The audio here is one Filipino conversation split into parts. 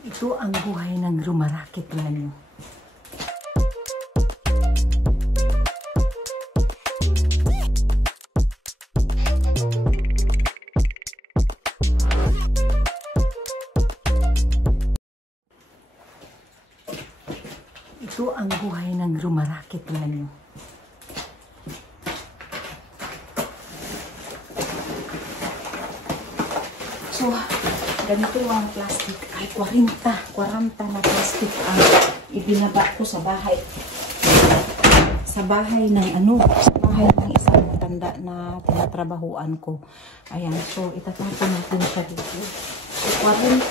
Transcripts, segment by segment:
Ito ang buhay ng rumarakit ngayon. Ito ang buhay ng rumarakit ngayon. So, ganito ang plastic. Ay, 40 na plastic ang ibinaba ko sa bahay. Sa bahay ng isang matanda na tinatrabahuan ko. Ayan, so itatapon natin siya dito. So, 40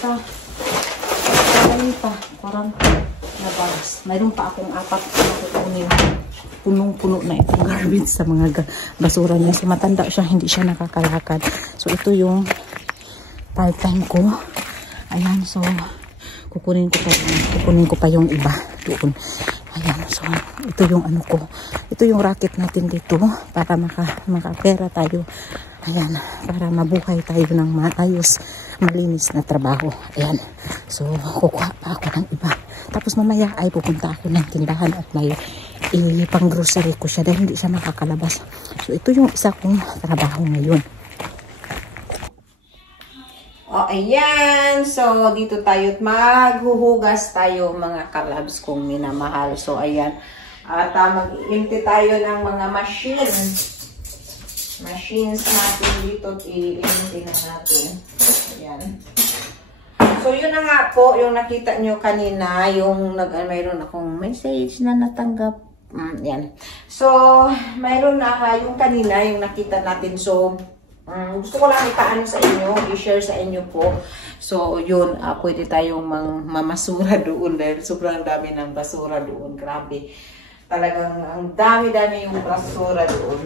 na bags. Mayroon pa akong 4 na kukunin. Punong-puno na itong garbage sa mga basura niya. So, matanda siya, hindi siya nakakalakad. So, ito yung part-time ko. Ayan, so kukunin ko pa yung iba doon. Ayan, so ito yung ano ko. Ito yung racket natin dito para makapera tayo. Ayan, para mabuhay tayo ng maayos, malinis na trabaho. Ayan, so kukuha pa ako ng iba. Tapos mamaya ay pupunta ako ng tindahan at may pang grocery ko siya dahil hindi siya makakalabas. So ito yung isa kong trabaho ngayon. O, ayan. So, dito tayo maghuhugas tayo mga kalabs kong minamahal. So, ayan. At mag-iinti tayo ng mga machines natin dito. I-iinti na natin. Ayan. So, yun na nga po, yung nakita nyo kanina, yung mayroon akong message na natanggap. Yan. So, mayroon na yung kanina, yung nakita natin. So, gusto ko lang ipaano sa inyo, i-share sa inyo po. So, yun, pwede tayong mamasura doon dahil sobrang dami ng basura doon. Grabe. Talagang ang dami-dami yung basura doon.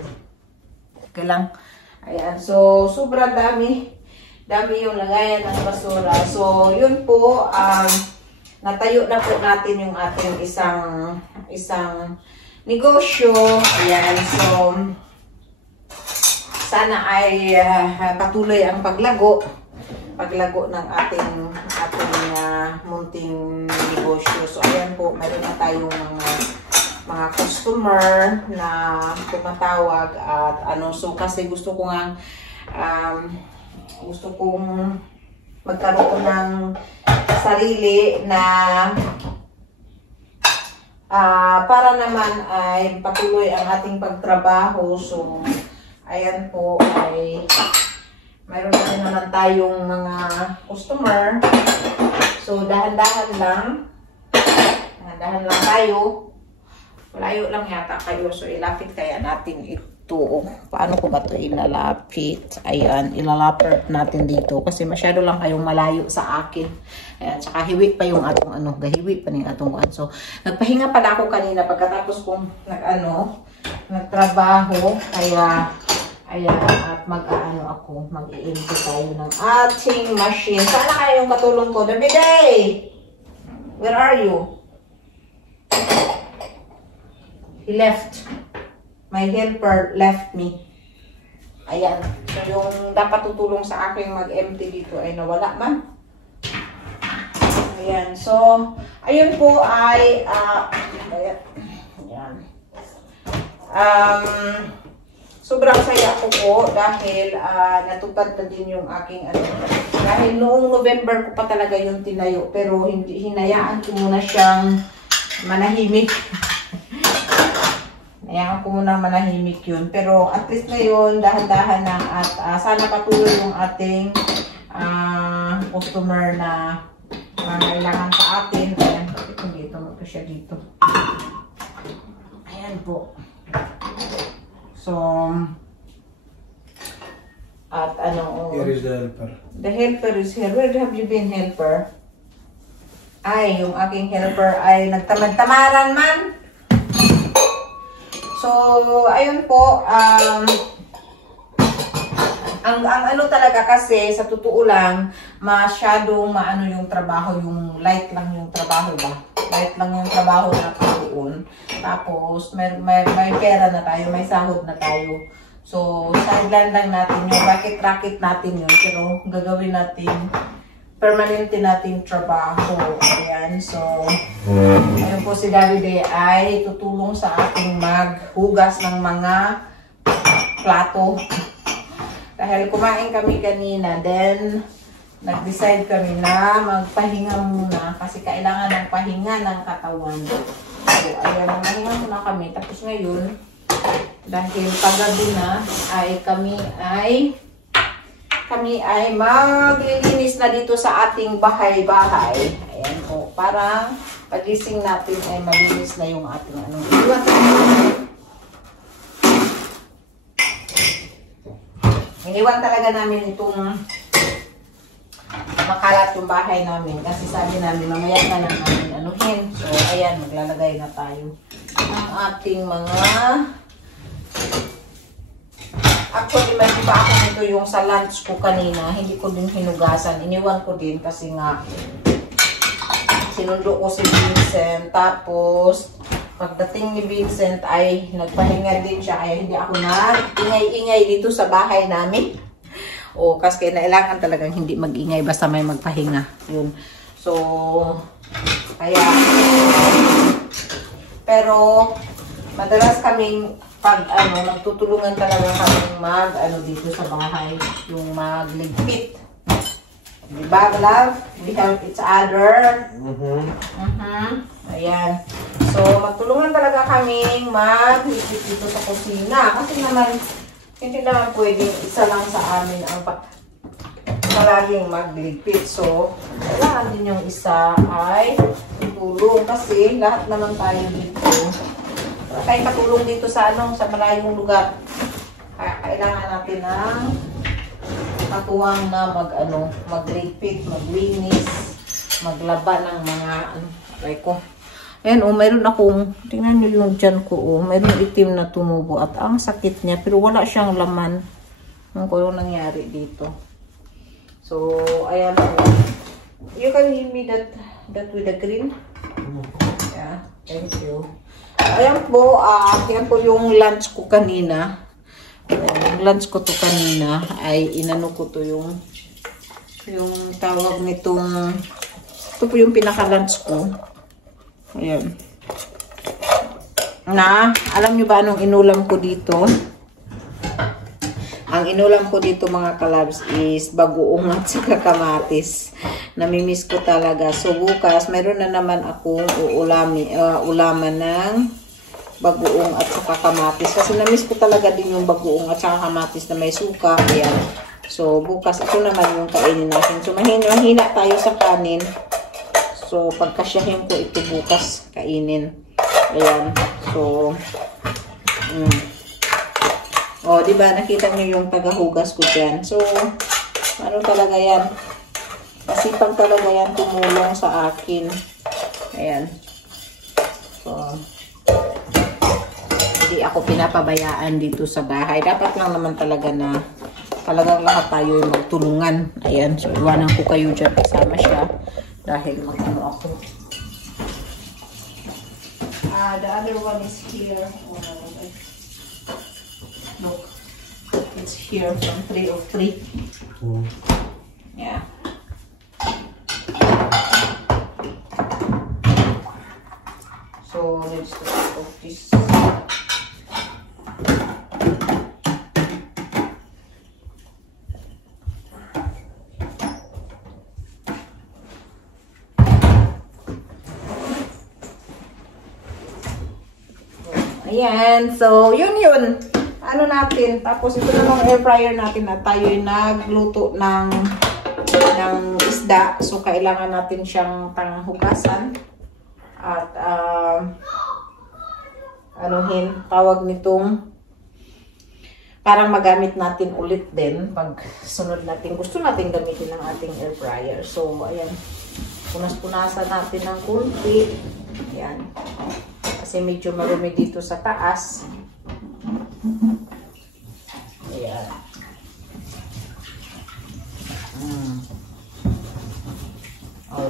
Okay lang. Ayan. So, sobrang dami. Dami yung lagayan ng basura. So, yun po, natayo na po natin yung ating isang negosyo. Ayan. So, sana ay patuloy ang paglago ng ating munting negosyo. So, ayan po, mayroon na tayong mga customer na tumatawag at so kasi gusto kong magkaroon ng sarili na para naman ay patuloy ang ating pagtrabaho. So, ayan po, ay mayroon na naman tayong mga customer. So, dahan-dahan lang tayo. Malayo lang yata kayo. So, ilapit kaya natin ito. Paano ko ba ito ilalapit? Ayan, ilalapit natin dito. Kasi masyado lang kayong malayo sa akin. Ayan, tsaka hiwi pa yung atong gahiwi pa ng atong buwan. So, nagpahinga pala ako kanina pagkatapos kong nagtrabaho. Kaya, ayan, at mag-iinti tayo ng ating machine. Sana kaya yung katulong ko? Davide! Where are you? He left. My helper left me. Ayan. So, yung dapat tutulong sa akin mag-empty dito ay nawala man. Ayan. So, ayun po ay, ayan. Sobrang saya ko po dahil natupad na din yung aking dahil noong November ko pa talaga yung tinayo pero hinayaan ko muna siyang manahimik. Hinayaan ko muna manahimik yun. Pero at least ngayon dahan-dahan na at sana patuloy yung ating customer na kailangan sa atin. Ayan, dito magpa siya dito. Ayan po. So, at here is the helper. The helper is here. Where have you been, helper? Ay, yung aking helper ay nagtamad-tamaran man. So, ayun po, ang talaga kasi, sa totoo lang, masyadong yung trabaho, yung light lang yung trabaho ba? Light lang yung trabaho na doon. Tapos, may pera na tayo, may sahod na tayo. So, sideline lang natin yung racket natin yun. Pero, gagawin natin permanente nating trabaho. Ayan, so, ayun po si Davide ay tutulong sa ating maghugas ng mga plato. Dahil kumain kami kanina, then nag-decide kami na magpahinga muna kasi kailangan ng pahinga ng katawan. So, ayan, magpahinga muna kami. Tapos ngayon, dahil paggabi na, ay kami ay maglilinis na dito sa ating bahay-bahay. Ayan po, para pagising natin ay malinis na yung ating anong iwan. Iniwan talaga namin itong makalat yung bahay namin kasi sabi namin mamaya na lang namin anuhin. So, ayan, maglalagay na tayo ng ating mga. Actually, may iba ako nito yung sa lunch ko kanina. Hindi ko din hinugasan. Iniwan ko din kasi nga sinundo ko si Vincent. Tapos, pagdating ni Vincent ay nagpahinga din siya. Kaya hindi ako nag-ingay-ingay dito sa bahay namin. O, kasi kailangan talagang hindi mag-ingay basta may magpahinga. Yun. So, kaya, pero, madalas kaming pag nagtutulungan talaga kaming dito sa bahay, yung magligpit. Diba, love? We help each other. Ayan. So, magtulungan talaga kaming magligpit dito sa kusina. Kasi naman, hindi naman pwedeng isa lang sa amin ang palaging magligpit. So, kailangan din yung isa ay tutulong kasi lahat naman tayo dito. Kaya katulong dito sa sa malayong lugar. Kailangan natin ng katuwang na magligpit, maglinis, maglaba ng mga ko. Ayan, mayroon akong, tingnan niyo yung dyan ko, mayroon itim na tumubo at ang sakit niya, pero wala siyang laman. Ano ko yung nangyari dito. So, ayan po. You can give me that with the green? Yeah, thank you. Ayan po yung lunch ko kanina. Yung lunch ko to kanina ay inano ko to yung tawag nitong, ito po yung pinaka-lunch ko. Ayan. Alam nyo ba anong inulam ko dito? Ang inulam ko dito mga kalabs is bagoong at saka kamatis. Namimiss ko talaga. So bukas, mayroon na naman akong ulaman ng bagoong at saka kamatis. Kasi namiss ko talaga din yung bagoong at saka kamatis na may suka. Ayan. So bukas, ito naman yung kainin natin. So mahina tayo sa kanin. So pagkasyahin ko ito bukas, kainin. Ayan. So, diba, nakita niyo yung tagahugas ko dyan. So, ano talaga yan? Kasipag talaga yan tumulong sa akin. Ayan. So, hindi ako pinapabayaan dito sa bahay. Dapat lang naman talaga na talagang lahat tayo yung magtulungan. Ayan. So, iwanan ko kayo dyan kasama siya. Dahil mag-ano ako. The other one is here. Look, it's here from 3 of 3. Yeah. So let's take off this. Ayan, so yun. Ano natin, tapos ito na ng air fryer natin na tayo yung nagluto ng isda. So kailangan natin siyang panghugasan at tawag nitong parang magamit natin ulit din pag sunod natin. Gusto natin gamitin ng ating air fryer. So ayan, punas-punasan natin ng kunti. Ayan. Kasi medyo marumi dito sa taas. Ayan.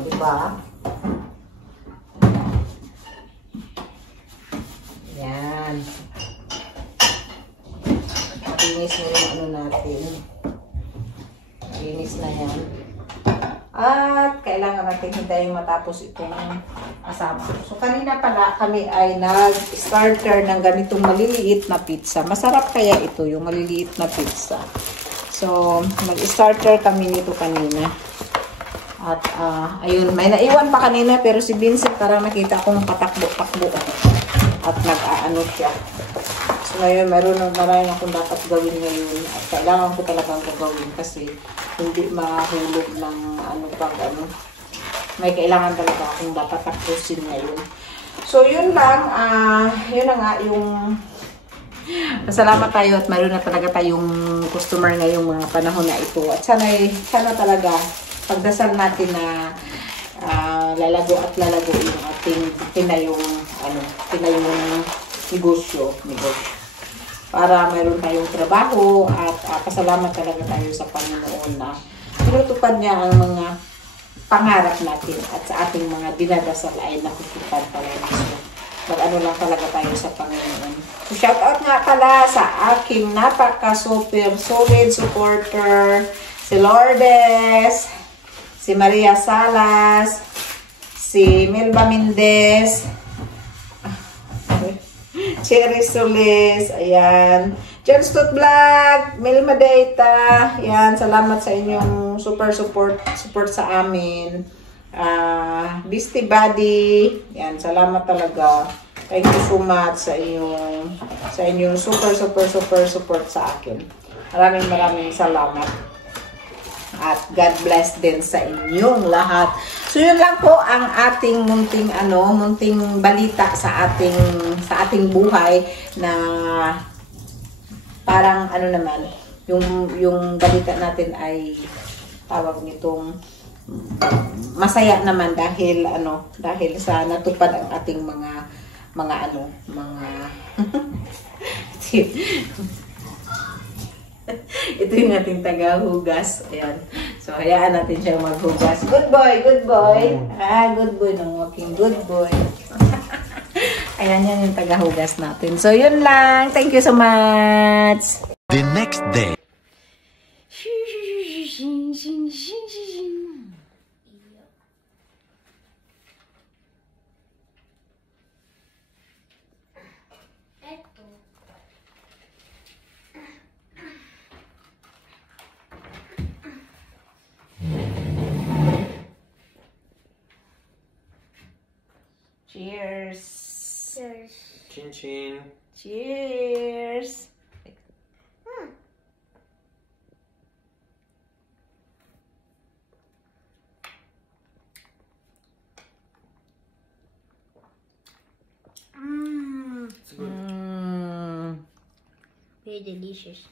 Diba? Ayan. Linis na yung natin. Linis na yan. natin hintayin matapos itong asama. So, kanina pala kami ay nag-starter ng ganitong maliliit na pizza. Masarap kaya ito, yung maliliit na pizza. So, nag-starter kami nito kanina. At, ayun, may naiwan pa kanina, pero si Vincent parang nakita akong patakbo-takbo. At nag-aano siya. So, ngayon, marami akong dapat gawin ngayon. At kailangan ko talagang gagawin kasi hindi mahulog ng may kailangan talaga akong dapat tapusin ngayon. So, yun lang. Yun na nga yung masalamat tayo at mayroon na talaga tayong customer ngayong mga panahon na ito. At sana talaga pagdasal natin na lalago at lalago yung ating tinayong negosyo. Para mayroon tayong trabaho at pasalamat talaga tayo sa Panginoon na tinutupad niya ang mga pangarap natin at sa ating mga dinadasal ay nakikipad pala nito. Mag-ano lang talaga tayo sa Panginoon. So, shout out nga pala sa aking napaka-super solid supporter, si Lourdes, si Maria Salas, si Melba Mendez, Cherry Solis, ayan. Jen Stott Vlog, Melma Data, ayan. Salamat sa inyong super support sa amin. Beastie Buddy, ayan. Salamat talaga. Thank you so much sa inyong super support sa akin. Maraming salamat. At God bless din sa inyong lahat. So yun lang po ang ating munting balita sa ating buhay na parang naman yung balita natin ay tawag nitong masaya naman dahil sa natupad ang ating mga ito yung ating tagahugas. Ayan. So, hayaan natin siya maghugas. Good boy, good boy. Good boy ng walking. Good boy. Ayan, yan yung tagahugas natin. So, yun lang. Thank you so much. The next day. Cheers. Cheers. Chin chin. Cheers. It's good. Very delicious.